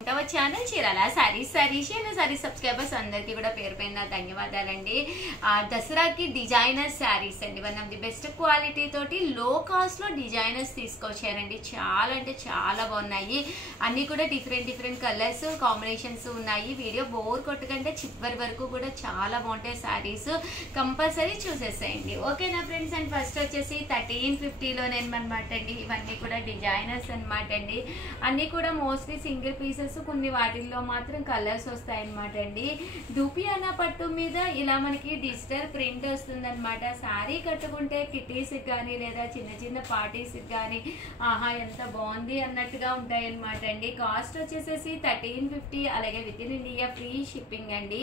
Channel Chirala saris sorry subscribers అందరికీ కూడా పేరు పైన ధన్యవాదాలండి. దసరాకి డిజైనర్ సారీస్ అండి, one of the best quality తోటి లో కాస్ట్ లో డిజైనర్స్ తీసుకొచ్చారండి. చాలా అంటే చాలా బాగున్నాయి. అన్ని కూడా డిఫరెంట్ కలర్స్ కాంబినేషన్స్ ఉన్నాయి. వీడియో బోర్ కొట్టకంటే చివరి వరకు కూడా చాలా బాగుంటాయి. సారీస్ కంపల్సరీ చూసేసేయండి, ఓకేనా ఫ్రెండ్స్. అండ్ ఫస్ట్ వచ్చేసి 1350లోనేనమాట అండి. ఇవన్నీ కూడా డిజైనర్స్ అనమాట అండి. అన్ని కూడా మోస్ట్లీ సింగిల్ పీసెస్, కొన్ని వాటిల్లో మాత్రం కలర్స్ వస్తాయి అనమాట అండి. దుపియానా పట్టు మీద ఇలా మనకి డిజిటల్ ప్రింట్ వస్తుంది అనమాట. శారీ కట్టుకుంటే కిటీస్ కానీ లేదా చిన్న పార్టీస్ కానీ ఆహా ఎంత బాగుంది అన్నట్టుగా ఉంటాయి అనమాట అండి. కాస్ట్ వచ్చేసేసి 1350, అలాగే with in India free shipping అండి.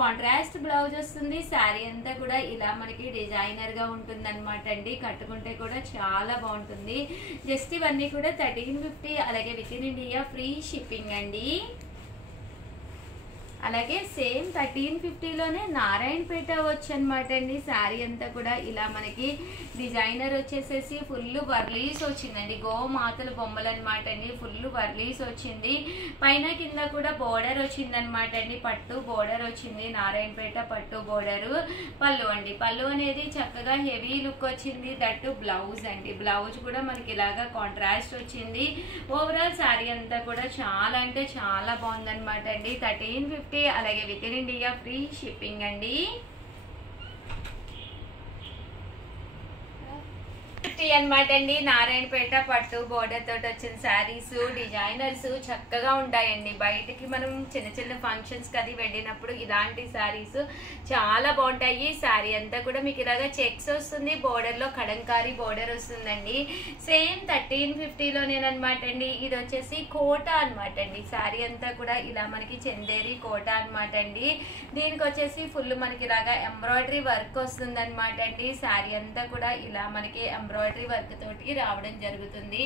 కాంట్రాస్ట్ బ్లౌజ్ వస్తుంది. శారీ అంతా కూడా ఇలా మనకి డిజైనర్ గా ఉంటుంది అనమాట అండి. కట్టుకుంటే కూడా చాలా బాగుంటుంది. జస్ట్ ఇవన్నీ కూడా 1350, అలాగే with in India free shipping అండి. అలాగే సేమ్ 1350లోనే నారాయణపేట వచ్చు అనమాట అండి. శారీ అంతా కూడా ఇలా మనకి డిజైనర్ వచ్చేసేసి ఫుల్ వర్లీస్ వచ్చిందండి. గోమాతల బొమ్మలు అనమాట అండి. ఫుల్ వర్లీస్ వచ్చింది. పైన కింద కూడా బోర్డర్ వచ్చింది అనమాట అండి. పట్టు బోర్డర్ వచ్చింది. నారాయణపేట పట్టు బోర్డరు. పళ్ళు అండి, పళ్ళు అనేది చక్కగా హెవీ లుక్ వచ్చింది. దట్టు బ్లౌజ్ అండి. బ్లౌజ్ కూడా మనకి ఇలాగా కాంట్రాస్ట్ వచ్చింది. ఓవరాల్ శారీ అంతా కూడా చాలా అంటే చాలా బాగుందనమాట అండి. 1350, అలాగే with in India free shipping అండి. అనమాట అండి. నారాయణపేట పట్టు బోర్డర్ తోటి వచ్చిన శారీస్ డిజైనర్స్ చక్కగా ఉంటాయండి. బయటకి మనం చిన్న ఫంక్షన్స్ కది వెళ్ళినప్పుడు ఇలాంటి శారీస్ చాలా బాగుంటాయి. శారీ అంతా కూడా మీకు ఇలాగా చెక్స్ వస్తుంది. బోర్డర్ లో కడంకారీ బోర్డర్ వస్తుందండి. సేమ్ 1350లోనేనమాట అండి. ఇది వచ్చేసి కోట అనమాట అండి. శారీ అంతా కూడా ఇలా మనకి చందేరి కోట అనమాట అండి. దీనికి వచ్చేసి ఫుల్ మనకి ఇలాగా ఎంబ్రాయిడరీ వర్క్ వస్తుంది అనమాట అండి. శారీ అంతా కూడా ఇలా మనకి ఎంబ్రాయిడరీ వర్క్ తోటి రావడం జరుగుతుంది.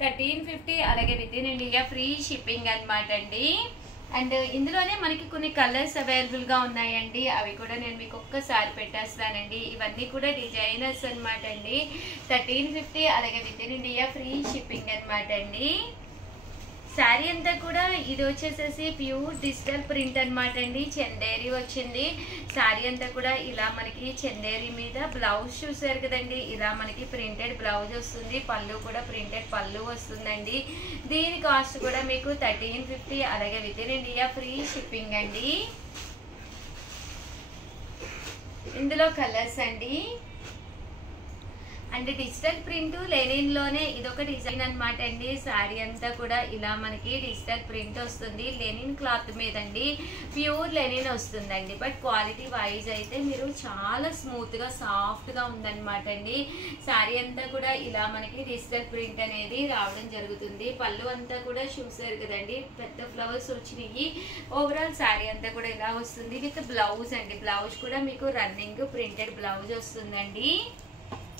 1350, అలాగే with in India free shipping అనమాట అండి. అండ్ ఇందులోనే మనకి కొన్ని కలర్స్ అవైలబుల్ గా ఉన్నాయండి. అవి కూడా నేను మీకు ఒక్కసారి పెట్టేస్తానండి. ఇవన్నీ కూడా డిజైనర్స్ అనమాట అండి. 1350, అలాగే with in India free shipping అనమాట అండి. శారీ అంతా కూడా ఇది వచ్చేసేసి ప్యూర్ డిజిటల్ ప్రింట్ అనమాట అండి. చందేరి వచ్చింది. శారీ అంతా కూడా ఇలా మనకి చందేరి మీద బ్లౌజ్ చూసారు కదండి. ఇలా మనకి ప్రింటెడ్ బ్లౌజ్ వస్తుంది. పళ్ళు కూడా ప్రింటెడ్ పళ్ళు వస్తుందండి. దీని కాస్ట్ కూడా మీకు 1350, అలాగే with in India free shipping అండి. ఇందులో కలర్స్ అండి. అండ్ డిజిటల్ ప్రింట్ లెనిన్ లోనే ఇదొక డిజైన్ అనమాట అండి. శారీ అంతా కూడా ఇలా మనకి డిజిటల్ ప్రింట్ వస్తుంది. లెనిన్ క్లాత్ మీద అండి. ప్యూర్ లెనిన్ వస్తుందండి. బట్ క్వాలిటీ వైజ్ అయితే మీరు చాలా స్మూత్ గా సాఫ్ట్ గా ఉందన్నమాట అండి. శారీ అంతా కూడా ఇలా మనకి డిజిటల్ ప్రింట్ అనేది రావడం జరుగుతుంది. పళ్ళు అంతా కూడా చూసారు కదండి, పెద్ద ఫ్లవర్స్ వచ్చినాయి. ఓవరాల్ శారీ అంతా కూడా ఇలా వస్తుంది విత్ బ్లౌజ్ అండి. బ్లౌజ్ కూడా మీకు రన్నింగ్ ప్రింటెడ్ బ్లౌజ్ వస్తుందండి.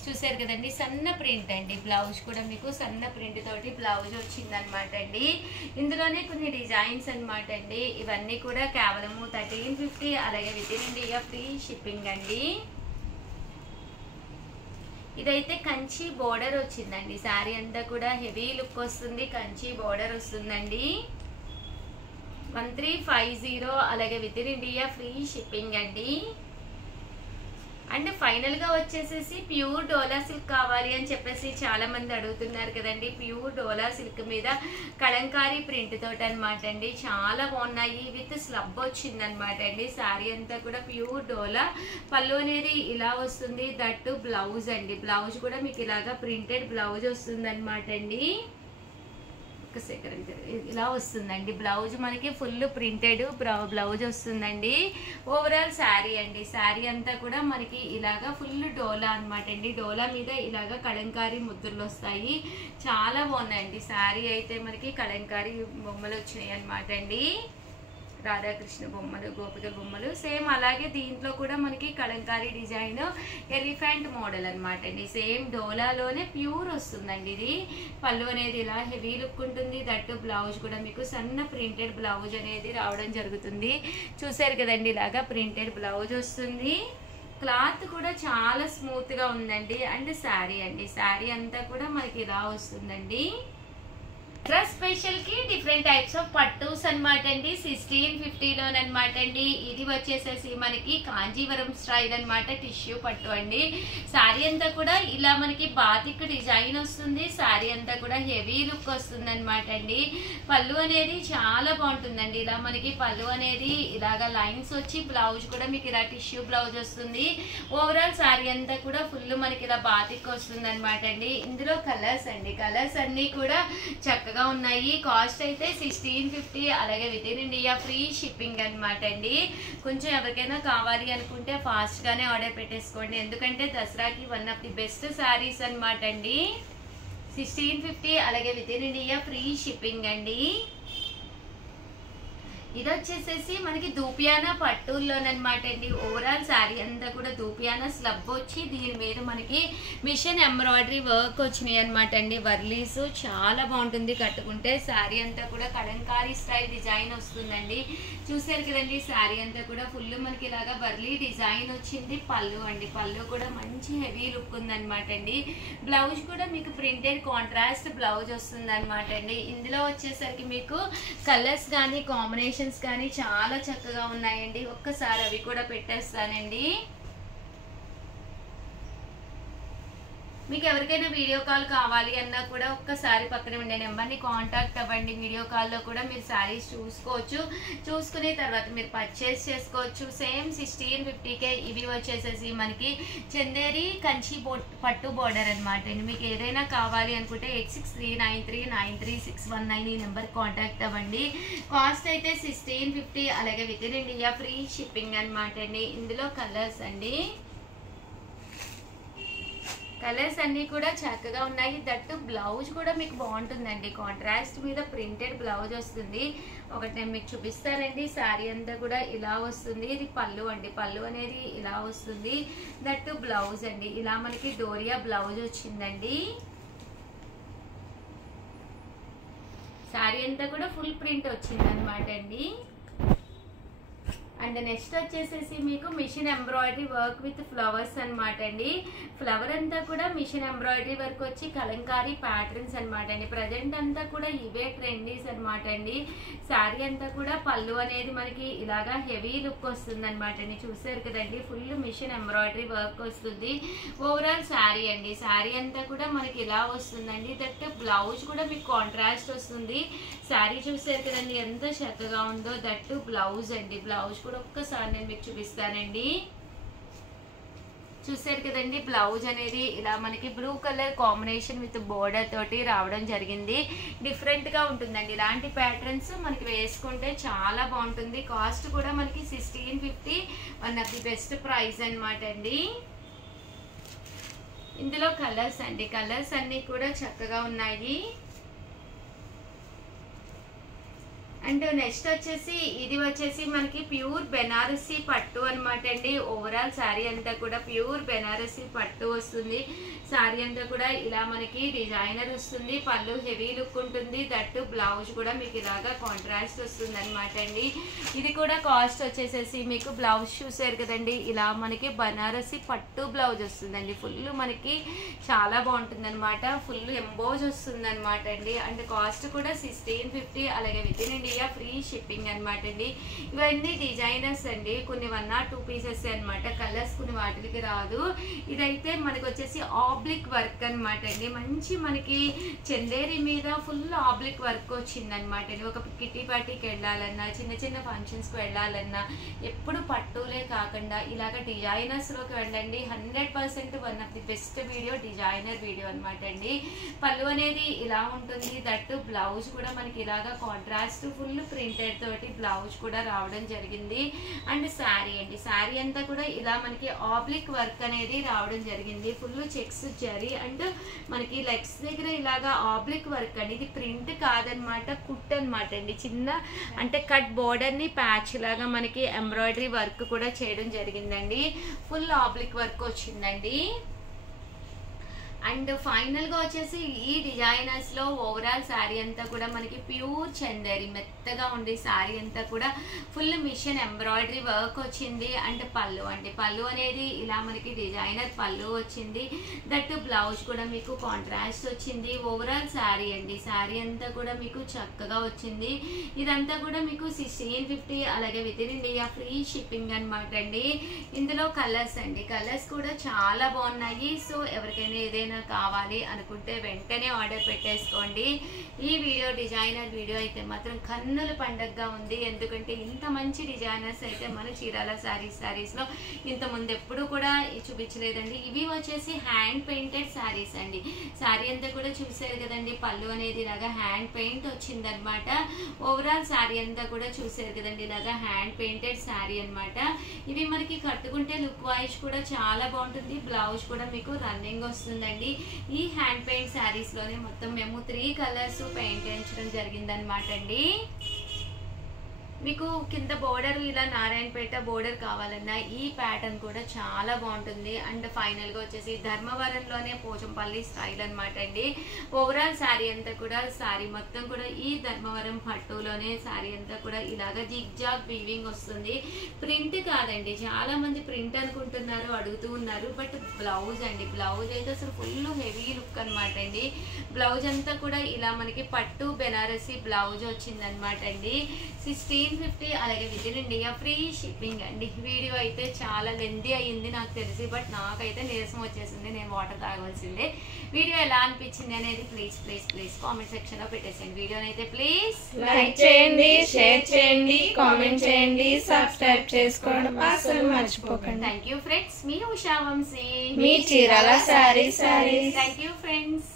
చూసారు కదండి, సన్న ప్రింట్ అండి. బ్లౌజ్ కూడా మీకు సన్న ప్రింట్ తోటి బ్లౌజ్ వచ్చింది అనమాట అండి. ఇందులోనే కొన్ని డిజైన్స్ అనమాట అండి. ఇవన్నీ కూడా కేవలము 1350, అలాగే with in India free shipping అండి. ఇదైతే కంచి బోర్డర్ వచ్చిందండి. శారీ అంతా కూడా హెవీ లుక్ వస్తుంది. కంచి బోర్డర్ వస్తుందండి. 1350, అలాగే with in India free shipping అండి. అండ్ ఫైనల్ గా వచ్చేసేసి ప్యూర్ డోలా సిల్క్ కావాలి అని చెప్పేసి చాలా మంది అడుగుతున్నారు కదండి. ప్యూర్ డోలా సిల్క్ మీద కలంకారీ ప్రింట్ తోటి అనమాట అండి. చాలా బాగున్నాయి. విత్ స్లబ్ వచ్చింది అనమాట అండి. శారీ అంతా కూడా ప్యూర్ డోలా. పళ్ళు అనేది ఇలా వస్తుంది. దట్టు బ్లౌజ్ అండి. బ్లౌజ్ కూడా మీకు ఇలాగా ప్రింటెడ్ బ్లౌజ్ వస్తుంది అనమాట అండి. ఒక సెకండ్, ఇలా వస్తుందండి. బ్లౌజ్ మనకి ఫుల్ ప్రింటెడ్ బ్లౌజ్ వస్తుందండి. ఓవరాల్ శారీ అండి. శారీ అంతా కూడా మనకి ఇలాగా ఫుల్ డోలా అనమాట అండి. డోలా మీద ఇలాగా కలంకారీ ముద్రలు వస్తాయి. చాలా బాగున్నాయండి. శారీ అయితే మనకి కలంకారీ బొమ్మలు వచ్చినాయి అనమాట అండి. రాధాకృష్ణ బొమ్మలు, గోపిక బొమ్మలు. సేమ్ అలాగే దీంట్లో కూడా మనకి కలంకారీ డిజైన్ ఎలిఫెంట్ మోడల్ అనమాట అండి. సేమ్ డోలాలోనే ప్యూర్ వస్తుందండి. ఇది పళ్ళు అనేది ఇలా హెవీ లుక్ ఉంటుంది. దట్టు బ్లౌజ్ కూడా మీకు సన్న ప్రింటెడ్ బ్లౌజ్ అనేది రావడం జరుగుతుంది. చూసారు కదండి, ఇలాగా ప్రింటెడ్ బ్లౌజ్ వస్తుంది. క్లాత్ కూడా చాలా స్మూత్ గా ఉందండి. అండ్ శారీ అండి. శారీ అంతా కూడా మనకి ఇలా వస్తుందండి. దసరా స్పెషల్ కి డిఫరెంట్ టైప్స్ ఆఫ్ పట్టూస్ అనమాట అండి. 1650లోనమాట అండి. ఇది వచ్చేసేసి మనకి కాంజీవరం స్టైల్ అనమాట, టిష్యూ పట్టు అండి. శారీ అంతా కూడా ఇలా మనకి బాతిక్ డిజైన్ వస్తుంది. శారీ అంతా కూడా హెవీ లుక్ వస్తుంది అనమాట అండి. పళ్ళు అనేది చాలా బాగుంటుందండి. ఇలా మనకి పళ్ళు అనేది ఇలాగా లైన్స్ వచ్చి బ్లౌజ్ కూడా మీకు ఇలా టిష్యూ బ్లౌజ్ వస్తుంది. ఓవరాల్ శారీ అంతా కూడా ఫుల్ మనకి ఇలా బాతిక్ వస్తుంది అనమాట అండి. ఇందులో కలర్స్ అండి, కలర్స్ అన్ని కూడా చక్కగా ఉన్నాయి. కాస్ట్ అయితే 1650, అలాగే with in India free shipping అనమాట అండి. కొంచెం ఎవరికైనా కావాలి అనుకుంటే ఫాస్ట్ గానే ఆర్డర్ పెట్టేసుకోండి, ఎందుకంటే దసరాకి one of the best saris అనమాట అండి. 1650, అలాగే with in India free shipping అండి. ఇది వచ్చేసేసి మనకి దూపియానా పట్టుల్లోనమాట అండి. ఓవరాల్ శారీ అంతా కూడా దూపియానా స్లబ్ వచ్చి దీని మీద మనకి మిషన్ ఎంబ్రాయిడరీ వర్క్ వచ్చినాయి అనమాట అండి. వర్లీస్ చాలా బాగుంటుంది కట్టుకుంటే. శారీ అంతా కూడా కలంకారీ స్టైల్ డిజైన్ వస్తుందండి. చూసారు కదండి, శారీ అంతా కూడా ఫుల్ మనకి ఇలాగా వర్లీ డిజైన్ వచ్చింది. పళ్ళు అండి, పళ్ళు కూడా మంచి హెవీ లుక్ ఉందన్నమాట అండి. బ్లౌజ్ కూడా మీకు ప్రింటెడ్ కాంట్రాస్ట్ బ్లౌజ్ వస్తుంది అనమాట అండి. ఇందులో వచ్చేసరికి మీకు కలర్స్ కానీ కాంబినేషన్ కానీ చాలా చక్కగా ఉన్నాయండి. ఒక్కసారి అవి కూడా పెట్టేస్తానండి. మీకు ఎవరికైనా వీడియో కాల్ కావాలి అన్నా కూడా ఒక్కసారి పక్కన ఉండే నెంబర్ని కాంటాక్ట్ అవ్వండి. వీడియో కాల్లో కూడా మీరు శారీస్ చూసుకోవచ్చు. చూసుకునే తర్వాత మీరు పర్చేస్ చేసుకోవచ్చు. సేమ్ 1650కే ఇవి వచ్చేసేసి మనకి చందేరి కంచి పట్టు బోర్డర్ అనమాట అండి. మీకు ఏదైనా కావాలి అనుకుంటే 8639393619 ఈ నెంబర్ కాంటాక్ట్ అవ్వండి. కాస్ట్ అయితే 1650, అలాగే with in India free shipping అనమాట అండి. ఇందులో కలర్స్ అండి, కలర్స్ అన్ని కూడా చక్కగా ఉన్నాయి. దట్టు బ్లౌజ్ కూడా మీకు బాగుంటుందండి. కాంట్రాస్ట్ మీద ప్రింటెడ్ బ్లౌజ్ వస్తుంది. ఒకటి నేను మీకు చూపిస్తానండి. శారీ అంతా కూడా ఇలా వస్తుంది. ఇది పళ్ళు అండి, పళ్ళు అనేది ఇలా వస్తుంది. దట్టు బ్లౌజ్ అండి, ఇలా మనకి డోరియా బ్లౌజ్ వచ్చిందండి. శారీ అంతా కూడా ఫుల్ ప్రింట్ వచ్చింది అనమాట అండి. అండ్ నెక్స్ట్ వచ్చేసేసి మీకు machine embroidery work with flowers అనమాట అండి. ఫ్లవర్ అంతా కూడా మిషన్ ఎంబ్రాయిడరీ వర్క్ వచ్చి కలంకారీ ప్యాటర్న్స్ అనమాట అండి. ప్రజెంట్ అంతా కూడా ఇవే ట్రెండీస్ అనమాట అండి. శారీ అంతా కూడా పళ్ళు అనేది మనకి ఇలాగా హెవీ లుక్ వస్తుంది అనమాట అండి. చూసారు కదండి, ఫుల్ మిషన్ ఎంబ్రాయిడరీ వర్క్ వస్తుంది. ఓవరాల్ శారీ అండి, శారీ అంతా కూడా మనకి ఇలా వస్తుందండి. దట్ బ్లౌజ్ కూడా మీకు కాంట్రాస్ట్ వస్తుంది. శారీ చూసారు కదండి ఎంత చక్కగా ఉందో. దట్టు బ్లౌజ్ అండి, బ్లౌజ్ కూడా ఒక్కసారి నేను మీకు చూపిస్తానండి. చూసారు కదండి, బ్లౌజ్ అనేది ఇలా మనకి blue colour combination with border తోటి రావడం జరిగింది. డిఫరెంట్ గా ఉంటుందండి. ఇలాంటి ప్యాటర్న్స్ మనకి వేసుకుంటే చాలా బాగుంటుంది. కాస్ట్ కూడా మనకి 1650, one of the best price అనమాట అండి. ఇందులో కలర్స్ అండి, కలర్స్ అన్ని కూడా చక్కగా ఉన్నాయి. అండ్ నెక్స్ట్ వచ్చేసి ఇది వచ్చేసి మనకి ప్యూర్ బెనారసీ పట్టు అనమాట అండి. ఓవరాల్ శారీ అంతా కూడా ప్యూర్ బెనారసీ పట్టు వస్తుంది. శారీ అంతా కూడా ఇలా మనకి డిజైనర్ వస్తుంది. పళ్ళు హెవీ లుక్ ఉంటుంది. దట్టు బ్లౌజ్ కూడా మీకు ఇలాగా కాంట్రాస్ట్ వస్తుంది అనమాట అండి. ఇది కూడా కాస్ట్ వచ్చేసేసి మీకు బ్లౌజ్ చూసారు కదండి, ఇలా మనకి బనారసీ పట్టు బ్లౌజ్ వస్తుందండి. ఫుల్ మనకి చాలా బాగుంటుంది అనమాట. ఫుల్ ఎంబోజ్ వస్తుంది అనమాట అండి. అండ్ కాస్ట్ కూడా 1650, అలాగే with in India free shipping అనమాట అండి. ఇవన్నీ డిజైనర్స్ అండి, కొన్ని 1 or 2 పీసెస్ అనమాట. కలర్స్ కొన్ని వాటికి రాదు. ఇదైతే మనకి వచ్చేసి ఆబ్లిక్ వర్క్ అనమాట అండి. మంచి మనకి చందేరి మీద ఫుల్ ఆబ్లిక్ వర్క్ వచ్చింది అనమాట అండి. ఒక కిట్టి పార్టీకి వెళ్ళాలన్నా, చిన్న చిన్న ఫంక్షన్స్కి వెళ్ళాలన్నా, ఎప్పుడు పట్టులే కాకుండా ఇలాగ డిజైనర్స్ లోకి వెళ్ళండి. 100% one of the best video designer video అనమాట అండి. పళ్ళు అనేది ఇలా ఉంటుంది. దట్టు బ్లౌజ్ కూడా మనకి ఇలాగా కాంట్రాస్ట్ ఫుల్ ప్రింటెడ్ తోటి బ్లౌజ్ కూడా రావడం జరిగింది. అండ్ శారీ అండి, శారీ అంతా కూడా ఇలా మనకి ఆబ్లిక్ వర్క్ అనేది రావడం జరిగింది. ఫుల్ చెక్స్ జరీ అండ్ మనకి లెగ్స్ దగ్గర ఇలాగా ఆబ్లిక్ వర్క్ అండి. ఇది ప్రింట్ కాదనమాట, కుట్ అనమాట అండి. చిన్న అంటే కట్ బోర్డర్ ని ప్యాచ్ లాగా మనకి ఎంబ్రాయిడరీ వర్క్ కూడా చేయడం జరిగిందండి. ఫుల్ ఆబ్లిక్ వర్క్ వచ్చిందండి. అండ్ ఫైనల్ గా వచ్చేసి ఈ డిజైనర్స్ లో ఓవరాల్ శారీ అంతా కూడా మనకి ప్యూర్ చందేరి మెత్తగా ఉండే శారీ అంతా కూడా ఫుల్ మిషన్ ఎంబ్రాయిడరీ వర్క్ వచ్చింది. అండ్ పళ్ళు అండి, పళ్ళు అనేది ఇలా మనకి డిజైనర్ పళ్ళు వచ్చింది. దట్ బ్లౌజ్ కూడా మీకు కాంట్రాస్ట్ వచ్చింది. ఓవరాల్ శారీ అండి, శారీ అంతా కూడా మీకు చక్కగా వచ్చింది. ఇదంతా కూడా మీకు 1650, అలాగే with in India free shipping అనమాట అండి. ఇందులో కలర్స్ అండి, కలర్స్ కూడా చాలా బాగున్నాయి. సో ఎవరికైనా ఏదైనా కావాలి అనుకుంటే వెంటనే ఆర్డర్ పెట్టేసుకోండి. ఈ వీడియో డిజైనర్ వీడియో అయితే మాత్రం కన్నుల పండగగా ఉంది. ఎందుకంటే ఇంత మంచి డిజైనర్స్ అయితే మన చీరాల శారీస్ లో ఇంత ముందు ఎప్పుడు కూడా చూపించలేదండి. ఇవి వచ్చేసి హ్యాండ్ పెయింటెడ్ శారీస్ అండి. శారీ అంతా కూడా చూసారు కదండి, పళ్ళు అనేది ఇలాగా హ్యాండ్ పెయింట్ వచ్చిందనమాట. ఓవరాల్ శారీ అంతా కూడా చూసారు కదండి, ఇలాగా హ్యాండ్ పెయింటెడ్ శారీ అనమాట. ఇవి మనకి కట్టుకుంటే లుక్ వైజ్ కూడా చాలా బాగుంటుంది. బ్లౌజ్ కూడా మీకు రన్నింగ్ వస్తుందండి. ఈ హ్యాండ్ పెయింట్ శారీస్ లోనే మొత్తం మేము 3 కలర్స్ పెయింట్ చేయించడం జరిగిందనమాట అండి. మీకు కింద బోర్డర్ ఇలా నారాయణపేట బోర్డర్ కావాలన్నా ఈ ప్యాటర్న్ కూడా చాలా బాగుంటుంది. అండ్ ఫైనల్ గా వచ్చేసి ధర్మవరంలోనే పోచంపల్లి స్టైల్ అనమాట అండి. ఓవరాల్ శారీ అంతా కూడా శారీ మొత్తం కూడా ఈ ధర్మవరం పట్టులోనే శారీ అంతా కూడా ఇలాగా జిగ్ జాగ్ వీవింగ్ వస్తుంది. ప్రింట్ కాదండి, చాలా మంది ప్రింట్ అనుకుంటున్నారు, అడుగుతూ ఉన్నారు. బట్ బ్లౌజ్ అండి, బ్లౌజ్ అయితే అసలు ఫుల్ హెవీ లుక్ అనమాట అండి. బ్లౌజ్ అంతా కూడా ఇలా మనకి పట్టు బెనారసి బ్లౌజ్ వచ్చింది అనమాట అండి. 1650, అలాగే with in India free shipping అండి. వీడియో అయితే చాలా లెంతీ అయ్యింది నాకు తెలిసి, బట్ నాకైతే నీరసం వచ్చేసింది, నేను వాటర్ తాగవలసిందే. వీడియో ఎలా అనిపించింది అనేది ప్లీజ్ కామెంట్ సెక్షన్ లో పెట్టేసేయండి. వీడియోని అయితే ప్లీజ్ లైక్ చేయండి, షేర్ చేయండి, కామెంట్ చేయండి, సబ్స్క్రైబ్ చేసుకోవడం అసలు మర్చిపోకండి. థ్యాంక్ యూ ఫ్రెండ్స్, మీ ఉషా వంశీ, మీ Chirala sarees. Thank you friends.